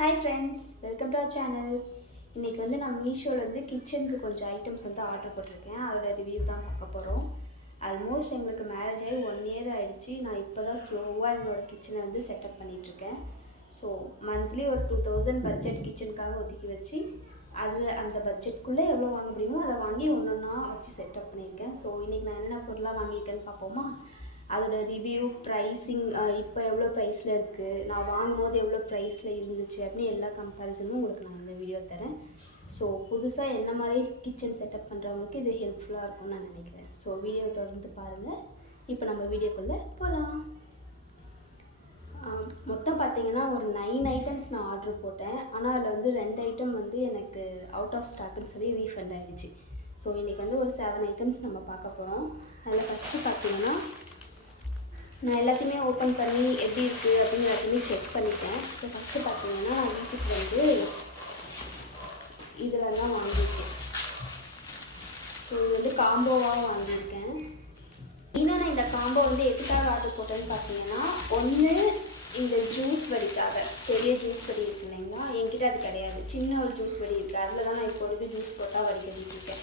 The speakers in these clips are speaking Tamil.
Hi friends, welcome to our channel. இன்றைக்கி வந்து நான் மீஷோலேருந்து கிச்சனுக்கு கொஞ்சம் ஐட்டம்ஸ் வந்து ஆர்டர் போட்டிருக்கேன். அதோட ரிவ்யூ தான் பார்க்க போகிறோம். ஆல்மோஸ்ட் எங்களுக்கு மேரேஜ் ஆகி 1 இயர் ஆகிடுச்சு. நான் இப்போ தான் ஸ்லோவாக எங்களோட கிச்சனை வந்து செட்டப் பண்ணிகிட்ருக்கேன். ஸோ மந்த்லி ஒரு 2000 பட்ஜெட் கிச்சனுக்காக ஒதுக்கி வச்சு அதில் அந்த பட்ஜெட்குள்ளே எவ்வளோ வாங்க முடியுமோ அதை வாங்கி ஒன்று ஒன்றா வச்சு செட்டப் பண்ணியிருக்கேன். ஸோ இன்றைக்கி நான் என்னென்ன பொருளாக வாங்கியிருக்கேன்னு பார்ப்போமா? அதோட ரிவ்யூ, ப்ரைஸிங், இப்போ எவ்வளோ ப்ரைஸில் இருக்குது, நான் வாங்கும்போது எவ்வளோ ப்ரைஸில் இருந்துச்சு அப்படின்னு எல்லா கம்பேரிசனும் உங்களுக்கு நான் இந்த வீடியோ தரேன். ஸோ புதுசாக என்ன மாதிரி கிச்சன் செட்டப் பண்ணுறவங்களுக்கு இது ஹெல்ப்ஃபுல்லாக இருக்கும்னு நான் நினைக்கிறேன். ஸோ வீடியோ தொடர்ந்து பாருங்கள். இப்போ நம்ம வீடியோக்குள்ளே போகலாம். மொத்தம் பார்த்தீங்கன்னா ஒரு 9 ஐட்டம்ஸ் நான் ஆர்டர் போட்டேன். ஆனால் அதில் வந்து 2 ஐட்டம் வந்து எனக்கு அவுட் ஆஃப் ஸ்டாக்குன்னு சொல்லி ரீஃபண்ட் ஆகிடுச்சு. ஸோ இன்றைக்கி வந்து ஒரு 7 ஐட்டம்ஸ் நம்ம பார்க்க போகிறோம். அதில் ஃபஸ்ட்டு பார்த்தீங்கன்னா நான் எல்லாத்தையுமே ஓப்பன் பண்ணி எப்படி இருக்குது அப்படின்னு எல்லாத்தையுமே செக் பண்ணிட்டேன். ஸோ ஃபஸ்ட்டு பார்த்தீங்கன்னா வீட்டுக்கு வந்து இதெல்லாம் வாங்கியிருக்கேன். ஸோ இது வந்து காம்போவாக வாங்கியிருக்கேன். இன்னும் நான் இந்த காம்போ வந்து எதுக்காக ஆர்டர் போட்டேன்னு பார்த்தீங்கன்னா, ஒன்று இந்த ஜூஸ் வடிக்காக, பெரிய ஜூஸ் வடி இருக்கு இல்லைங்களா, என்கிட்ட அது கிடையாது. சின்ன ஒரு ஜூஸ் வடி இருக்குது, அதில் தான் நான் இப்போ வரைக்கும் ஜூஸ் போட்டால் வடிக்கிட்டு இருக்கேன்.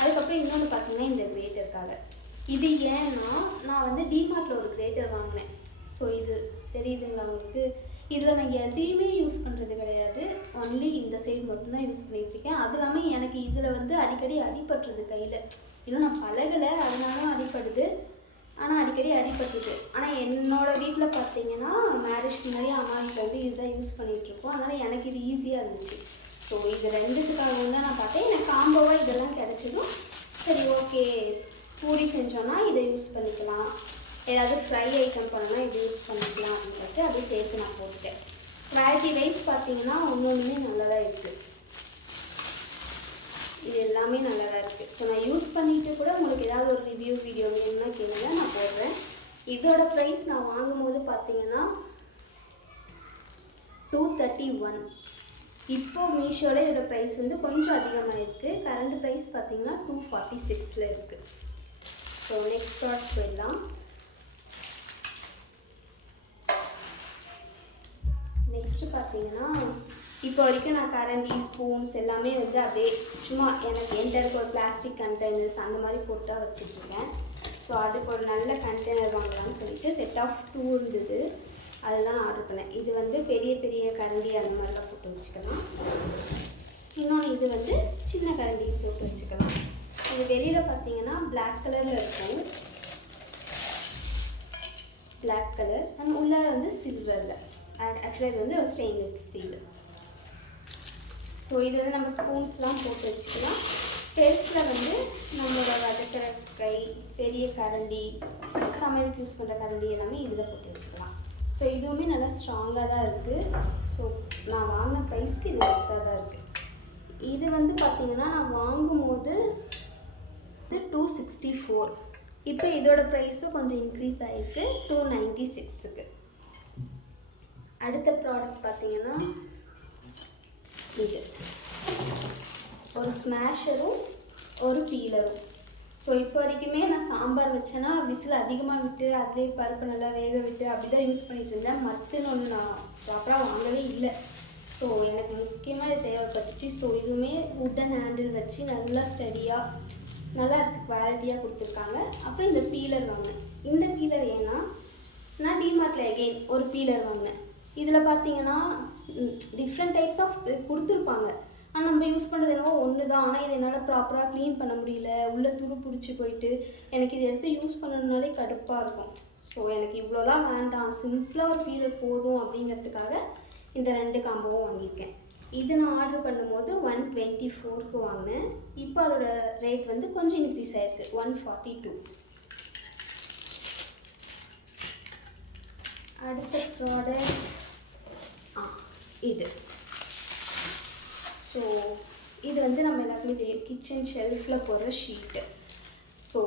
அதுக்கப்புறம் இன்னொன்று பார்த்தீங்கன்னா இந்த கிரேட்டருக்காக. இது ஏன்னா நான் வந்து டிமார்ட்டில் ஒரு கிரேட்டர் வாங்கினேன். ஸோ இது தெரியுதுங்களா உங்களுக்கு? இதில் நான் எதையுமே யூஸ் பண்ணுறது கிடையாது. ஒன்லி இந்த சைடு மட்டும்தான் யூஸ் பண்ணிகிட்ருக்கேன். அது இல்லாமல் எனக்கு இதில் வந்து அடிக்கடி அடிபட்டுறது கையில். இன்னும் நான் பழகலை, அதனால அடிப்படுது. ஆனால் அடிக்கடி அடிபட்டுது. ஆனால் என்னோடய வீட்டில் பார்த்தீங்கன்னா மேரேஜ்க்கு முன்னாடி அம்மா வீட்டில் வந்து இதுதான் யூஸ் பண்ணிகிட்ருக்கோம். அதனால் எனக்கு இது ஈஸியாக இருந்துச்சு. ஸோ இது ரெண்டுத்துக்காக தான் நான் பார்த்தேன். எனக்கு காம்போவாக இதெல்லாம் கிடச்சதும் சரி ஓகே, பூரி செஞ்சோன்னா இதை யூஸ் பண்ணிக்கலாம், ஏதாவது ஃப்ரை ஐட்டம் பண்ணோன்னா இதை யூஸ் பண்ணிக்கலாம் அப்படின்னு சொல்லிட்டு அப்படியே சேர்த்து நான் போட்டுட்டேன். குவாலிட்டி வைஸ் பார்த்தீங்கன்னா ஒன்றுமே நல்லா தான் இருக்குது. இது எல்லாமே நல்லா தான் இருக்குது. ஸோ நான் யூஸ் பண்ணிவிட்டு கூட உங்களுக்கு ஏதாவது ஒரு ரிவ்யூ வீடியோ வேணும்னா கேளுங்க, நான் போடுறேன். இதோட ப்ரைஸ் நான் வாங்கும்போது பார்த்தீங்கன்னா 231. இப்போது மீஷோவில் இதோட ப்ரைஸ் வந்து கொஞ்சம் அதிகமாக இருக்குது. கரண்ட் ப்ரைஸ் பார்த்தீங்கன்னா 246 இருக்குது. ஸோ நெக்ஸ்ட் ப்ராடக்ட் போயிடலாம். நெக்ஸ்ட்டு பார்த்தீங்கன்னா இப்போ வரைக்கும் நான் கரண்டி, ஸ்பூன்ஸ் எல்லாமே வந்து அப்படியே சும்மா எனக்கு என்கிட்ட ஒரு பிளாஸ்டிக் கண்டெய்னர்ஸ் அந்த மாதிரி போட்டால் வச்சுட்ருக்கேன். ஸோ அதுக்கு ஒரு நல்ல கண்டெய்னர் வாங்கலாம்னு சொல்லிட்டு செட் ஆஃப் 2 இருந்தது, அதுதான் ஆர்டர் பண்ணேன். இது வந்து பெரிய பெரிய கரண்டி அந்த மாதிரிலாம் போட்டு வச்சுக்கலாம். இன்னொன்று இது வந்து சின்ன கரண்டி போட்டு வச்சுக்கலாம். இது வெளியில் பார்த்தீங்கன்னா பிளாக் கலரில் இருக்கும், பிளாக் கலர், அண்ட் உள்ளே வந்து சில்வரில். ஆக்சுவலாக இது வந்து ஸ்டெயின்லெஸ் ஸ்டீல். ஸோ இது வந்து நம்ம ஸ்பூன்ஸ்லாம் போட்டு வச்சுக்கலாம். பெருசில் வந்து நம்மளோட வதக்கிற கை, பெரிய கரண்டி, சமையலுக்கு யூஸ் பண்ணுற கரண்டி எல்லாமே இதில் போட்டு வச்சுக்கலாம். ஸோ இதுவுமே நல்லா ஸ்ட்ராங்காக தான் இருக்குது. ஸோ நான் வாங்கின ப்ரைஸ்க்கு இது ஒர்த்தாக தான் இருக்குது. இது வந்து பார்த்திங்கன்னா நான் வாங்கும்போது 264. இப்போ இதோட ப்ரைஸும் கொஞ்சம் இன்க்ரீஸ் ஆகிருக்கு, 296க்கு. அடுத்த ப்ராடக்ட் பார்த்தீங்கன்னா இது ஒரு ஸ்மாஷரும் ஒரு பீலரும். ஸோ இப்போ வரைக்குமே நான் சாம்பார் வச்சேன்னா விசில் அதிகமாக விட்டு அதிலே பருப்பு நல்லா வேக விட்டு அப்படி தான் யூஸ் பண்ணிகிட்டு இருந்தேன். மத்துன்னு ஒன்று நான் ப்ராப்பராக வாங்கவே இல்லை. ஸோ எனக்கு முக்கியமாக இது தேவைப்பட்டுச்சு. ஸோ இதுவுமே வுட்டன் ஹேண்டில் வச்சு நல்லா ஸ்டடியாக நல்லா இருக்குது, குவாலிட்டியாக கொடுத்துருக்காங்க. அப்புறம் இந்த பீலர் வாங்கினேன். இந்த பீலர் ஏன்னா நான் டிமார்ட்டில் எகெயின் ஒரு பீலர் வாங்கினேன். இதில் பார்த்தீங்கன்னா டிஃப்ரெண்ட் டைப்ஸ் ஆஃப் கொடுத்துருப்பாங்க. ஆனால் நம்ம யூஸ் பண்ணுறது என்னவோ ஒன்று தான். ஆனால் இதை என்னால் ப்ராப்பராக க்ளீன் பண்ண முடியல, உள்ளே துரு பிடிச்சி போயிட்டு எனக்கு இதை எடுத்து யூஸ் பண்ணணுன்னாலே கடுப்பாக இருக்கும். ஸோ எனக்கு இவ்வளோலாம் வேண்டாம், சிம்பிளாக ஒரு பீலர் போதும் அப்படிங்கிறதுக்காக இந்த 2 காம்போவும் வாங்கியிருக்கேன். இது நான் ஆர்டர் பண்ணும்போது 124க்கு வாங்கினேன். இப்போ அதோட ரேட் வந்து கொஞ்சம் இன்க்ரீஸ் ஆகிருக்கு, 142. அடுத்த ப்ராடக்ட் இது. ஸோ இது வந்து நம்ம எல்லாத்துலேயும் தெரியும், கிச்சன் ஷெல்ஃபில் போடுற ஷீட்டு. ஸோ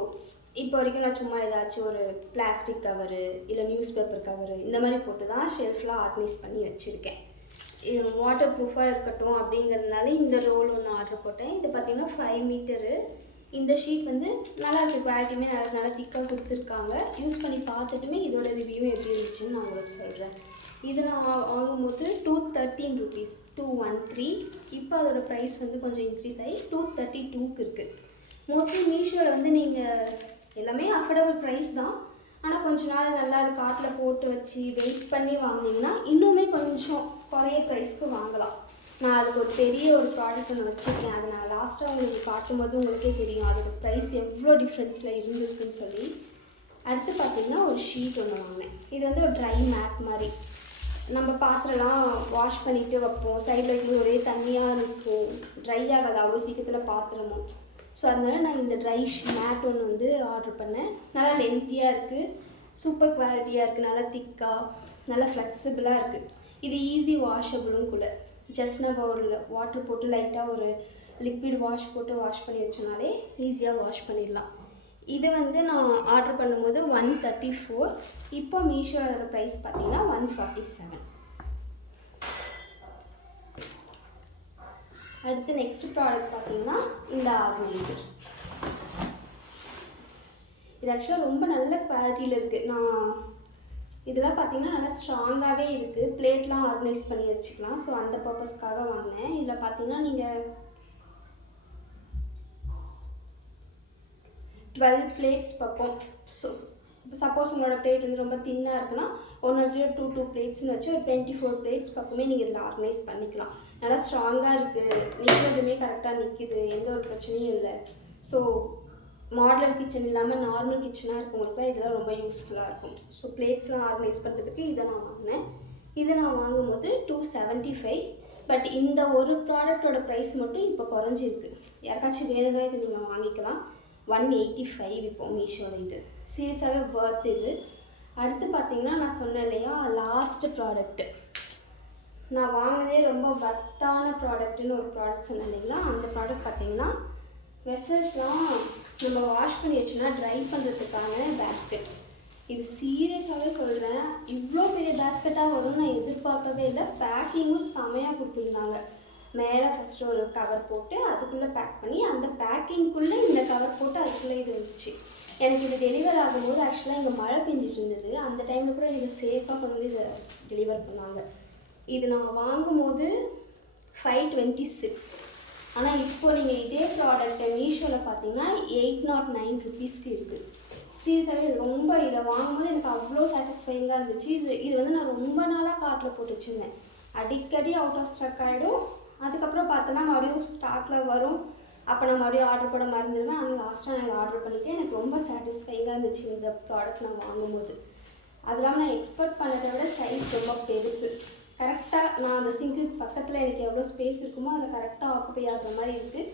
இப்போ வரைக்கும் நான் சும்மா ஏதாச்சும் ஒரு பிளாஸ்டிக் கவரு இல்லை நியூஸ் பேப்பர் கவரு இந்த மாதிரி போட்டு தான் ஷெல்ஃபில் ஆர்கனைஸ் பண்ணி வச்சுருக்கேன். இது வாட்டர் ப்ரூஃபாக இருக்கட்டும் அப்படிங்கிறதுனால இந்த ரோல் ஒன்று ஆர்டர் போட்டேன். இது பார்த்திங்கன்னா 5 மீட்டரு. இந்த ஷீட் வந்து நல்லா இருக்குது, குவாலிட்டியுமே நல்லா திக்காக கொடுத்துருக்காங்க. யூஸ் பண்ணி பார்த்துட்டுமே இதோட ரிவ்யூ எப்படி இருந்துச்சுன்னு நான் உங்களுக்கு சொல்கிறேன். இது நான் வாங்கும்போது 213 rupees, 213. இப்போ அதோட ப்ரைஸ் வந்து கொஞ்சம் இன்க்ரீஸ் ஆகி 232க்கு இருக்குது. மோஸ்ட்லி மீஷோவில் வந்து நீங்கள் எல்லாமே அஃபோர்டபுள் ப்ரைஸ் தான். ஆனால் கொஞ்ச நாள் நல்லா அது கார்ட்டில் போட்டு வச்சு வெயிட் பண்ணி வாங்கினீங்கன்னா இன்னுமே கொஞ்சம் குறைய ப்ரைஸ்க்கு வாங்கலாம். நான் அதுக்கு ஒரு பெரிய ஒரு ப்ராடக்ட் ஒன்று வச்சுருக்கேன். அதை நான் லாஸ்ட்டாக உங்களுக்கு காட்டும்போது உங்களுக்கே தெரியும் அதோட ப்ரைஸ் எவ்வளோ டிஃப்ரென்ஸில் இருந்திருக்குன்னு சொல்லி. அடுத்து பார்த்திங்கன்னா ஒரு ஷீட் ஒன்று வாங்கினேன். இது வந்து ஒரு ட்ரை மேட் மாதிரி. நம்ம பாத்திரம்லாம் வாஷ் பண்ணிவிட்டு வைப்போம், சைடில் வைக்கணும், ஒரே தண்ணியாக இருக்கும், ட்ரை ஆகாது அவ்வளோ சீக்கிரத்தில் பாத்திரமும். ஸோ அதனால் நான் இந்த ட்ரை மேட் ஒன்று வந்து ஆர்டர் பண்ணேன். நல்லா லென்த்தியாக இருக்குது, சூப்பர் குவாலிட்டியாக இருக்குது, நல்லா திக்காக, நல்லா ஃப்ளெக்சிபிளாக இருக்குது. இது ஈஸி வாஷபிளும் கூட. ஜஸ்ட் நம்ம ஒரு வாட்டர் போட்டு லைட்டாக ஒரு லிக்விட் வாஷ் போட்டு வாஷ் பண்ணி வச்சோனாலே ஈஸியாக வாஷ் பண்ணிடலாம். இது வந்து நான் ஆர்டர் பண்ணும்போது 134. இப்போ மீஷோவோட ப்ரைஸ் பார்த்தீங்கன்னா 147. அடுத்து நெக்ஸ்ட் ப்ராடக்ட் பார்த்தீங்கன்னா இந்த ஆர்கனைசர். இது ஆக்சுவலாக ரொம்ப நல்ல குவாலிட்டியில் இருக்குது. நான் இதெல்லாம் பார்த்தீங்கன்னா நல்லா ஸ்ட்ராங்காகவே இருக்குது. பிளேட்லாம் ஆர்கனைஸ் பண்ணி வச்சுக்கலாம். ஸோ அந்த பர்பஸ்க்காக வாங்கினேன். இதில் பார்த்தீங்கன்னா நீங்கள் 12 பிளேட்ஸ் பக்கம். ஸோ சப்போஸ் உங்களோட பிளேட் வந்து ரொம்ப தின்னாக இருக்குன்னா 2 பிளேட்ஸ்னு வச்சு ஒரு 24 பிளேட்ஸ் பக்கமே நீங்கள் இதில் ஆர்கனைஸ் பண்ணிக்கலாம். நல்லா ஸ்ட்ராங்காக இருக்குது, நிற்கிறதுமே கரெக்டாக நிற்கிது, எந்த ஒரு பிரச்சனையும் இல்லை. ஸோ மாடலர் கிச்சன் இல்லாமல் நார்மல் கிச்சனாக இருக்கவங்களுக்குலாம் இதெல்லாம் ரொம்ப யூஸ்ஃபுல்லாக இருக்கும். ஸோ பிளேட்ஸ்லாம் ஆர்கனைஸ் பண்ணுறதுக்கு இதை நான் வாங்கினேன். இதை நான் வாங்கும்போது 275. பட் இந்த ஒரு ப்ராடக்டோட ப்ரைஸ் மட்டும் இப்போ குறைஞ்சிருக்கு. யாருக்காச்சும் வேணும்னா இதை நீங்கள் வாங்கிக்கலாம். 185 இப்போ மீஷோவில். இது சீரியஸாகவே பர்த் இது. அடுத்து பார்த்தீங்கன்னா நான் சொன்னேன் இல்லையா லாஸ்ட் ப்ராடக்ட்டு, நான் வாங்கினதே ரொம்ப வர்த்தான ப்ராடக்ட்டுன்னு ஒரு ப்ராடக்ட் சொன்னேன் இல்லைங்களா. அந்த ப்ராடக்ட் பார்த்தீங்கன்னா வெசல்ஸ்லாம் நம்ம வாஷ் பண்ணி வச்சோன்னா ட்ரை பண்ணுறதுக்கான பேஸ்கெட். இது சீரியஸாகவே சொல்கிறேன், இவ்வளோ பெரிய பேஸ்கெட்டாக வரும்னு நான் எதிர்பார்க்கவே இல்லை. பேக்கிங்கும் செமையாக கொடுத்துருந்தாங்க. மேலே ஃபஸ்ட்டு ஒரு கவர் போட்டு அதுக்குள்ளே பேக் பண்ணி அந்த பேக்கிங்குள்ளே இந்த கவர் போட்டு அதுக்குள்ளே இது இருந்துச்சு. எனக்கு இது டெலிவர் ஆகும்போது ஆக்சுவலாக இங்கே மழை பெஞ்சிட்டு இருந்தது. அந்த டைமில் கூட எனக்கு சேஃபாக கொண்டு வந்து இதை டெலிவர் பண்ணுவாங்க. இது நான் வாங்கும்போது 526. ஆனால் இப்போ நீங்கள் இதே ப்ராடக்ட்டை மீஷோவில் பார்த்தீங்கன்னா 809 rupeesக்கு இருக்குது. சீரியஸாகவே ரொம்ப இதை வாங்கும்போது எனக்கு அவ்வளோ சாட்டிஸ்ஃபைங்காக இருந்துச்சு. இது வந்து நான் ரொம்ப நாளாக கார்ட்டில் போட்டு வச்சுருந்தேன். அடிக்கடி அவுட் ஆஃப் ஸ்டாக் ஆகிடும். அதுக்கப்புறம் பார்த்தோன்னா மறுபடியும் ஸ்டாக்கில் வரும். அப்போ நான் மறுபடியும் ஆர்டர் போட மறந்துடுவேன். ஆனால் லாஸ்ட்டாக நான் இதை ஆர்டர் பண்ணிவிட்டு எனக்கு ரொம்ப சாட்டிஸ்ஃபைங்காக இருந்துச்சு இந்த ப்ராடக்ட் நான் வாங்கும்போது. அது இல்லாமல் நான் எக்ஸ்பெக்ட் பண்ணதை விட சைஸ் ரொம்ப பெருசு. கரெக்டாக நான் அந்த சிங்க்கு பக்கத்தில் எனக்கு எவ்வளோ ஸ்பேஸ் இருக்குமோ அதில் கரெக்டாக ஆக்குப்பை ஆகிற மாதிரி இருக்குது.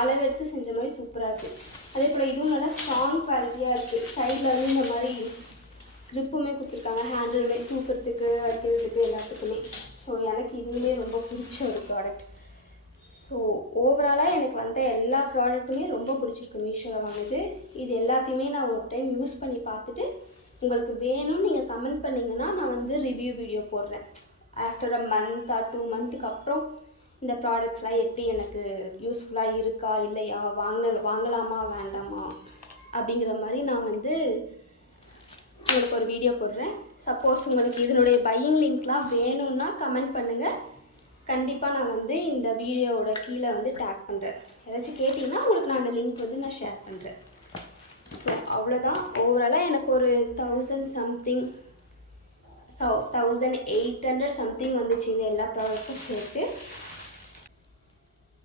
அளவெடுத்து செஞ்ச மாதிரி சூப்பராக இருக்குது. அதே போல் இதுவும் நல்லா ஸ்ட்ராங் குவாலிட்டியாக இருக்குது. சைடில் வந்து இந்த மாதிரி க்ரிப்புமே கொடுத்துருக்காங்க, ஹேண்டிலுமே தூக்கிறதுக்கு வைக்கிறதுக்கு எல்லாத்துக்குமே. ஸோ எனக்கு இதுவுமே ரொம்ப பிடிச்ச ஒரு ப்ராடக்ட். ஸோ ஓவராலாக எனக்கு வந்த எல்லா ப்ராடக்ட்டுமே ரொம்ப பிடிச்சிருக்கு மீஷோவில் வாங்குது. இது எல்லாத்தையுமே நான் ஒரு டைம் யூஸ் பண்ணி பார்த்துட்டு உங்களுக்கு வேணும்னு நீங்கள் கமெண்ட் பண்ணிங்கன்னா நான் வந்து ரிவ்யூ வீடியோ போடுறேன். ஆஃப்டர் அ மந்த் ஆர் 2 மந்த்துக்கு அப்புறம் இந்த ப்ராடக்ட்ஸ்லாம் எப்படி எனக்கு யூஸ்ஃபுல்லாக இருக்கா இல்லையா, வாங்கலாமா வேண்டாமா அப்படிங்கிற மாதிரி நான் வந்து உங்களுக்கு ஒரு வீடியோ போடுறேன். சப்போஸ் உங்களுக்கு இதனுடைய பையிங் லிங்க்லாம் வேணும்னா கமெண்ட் பண்ணுங்கள். கண்டிப்பாக நான் வந்து இந்த வீடியோவோட கீழே வந்து டேக் பண்ணுறேன். ஏதாச்சும் கேட்டிங்கன்னா உங்களுக்கு நான் அந்த லிங்க் வந்து நான் ஷேர் பண்ணுறேன். ஸோ அவ்வளோதான். ஓவராலாக எனக்கு ஒரு 1000 சம்திங் 1800 சம்திங் வந்துச்சு இந்த எல்லா ப்ராடக்ட்டும் சேர்த்து.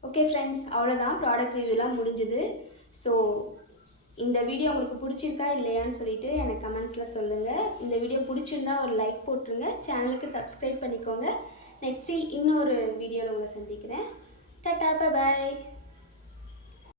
ஓகே ஃப்ரெண்ட்ஸ், அவ்வளோதான் ப்ராடக்ட் ரிவ்யூலாம் முடிஞ்சுது. ஸோ இந்த வீடியோ உங்களுக்கு பிடிச்சிருக்கா இல்லையான்னு சொல்லிட்டு எனக்கு கமெண்ட்ஸில் சொல்லுங்கள். இந்த வீடியோ பிடிச்சிருந்தா ஒரு லைக் போட்டுருங்க, சேனலுக்கு சப்ஸ்கிரைப் பண்ணிக்கோங்க. நெக்ஸ்ட்டு இன்னொரு வீடியோவில் உங்களை சந்திக்கிறேன். Tata, bye bye.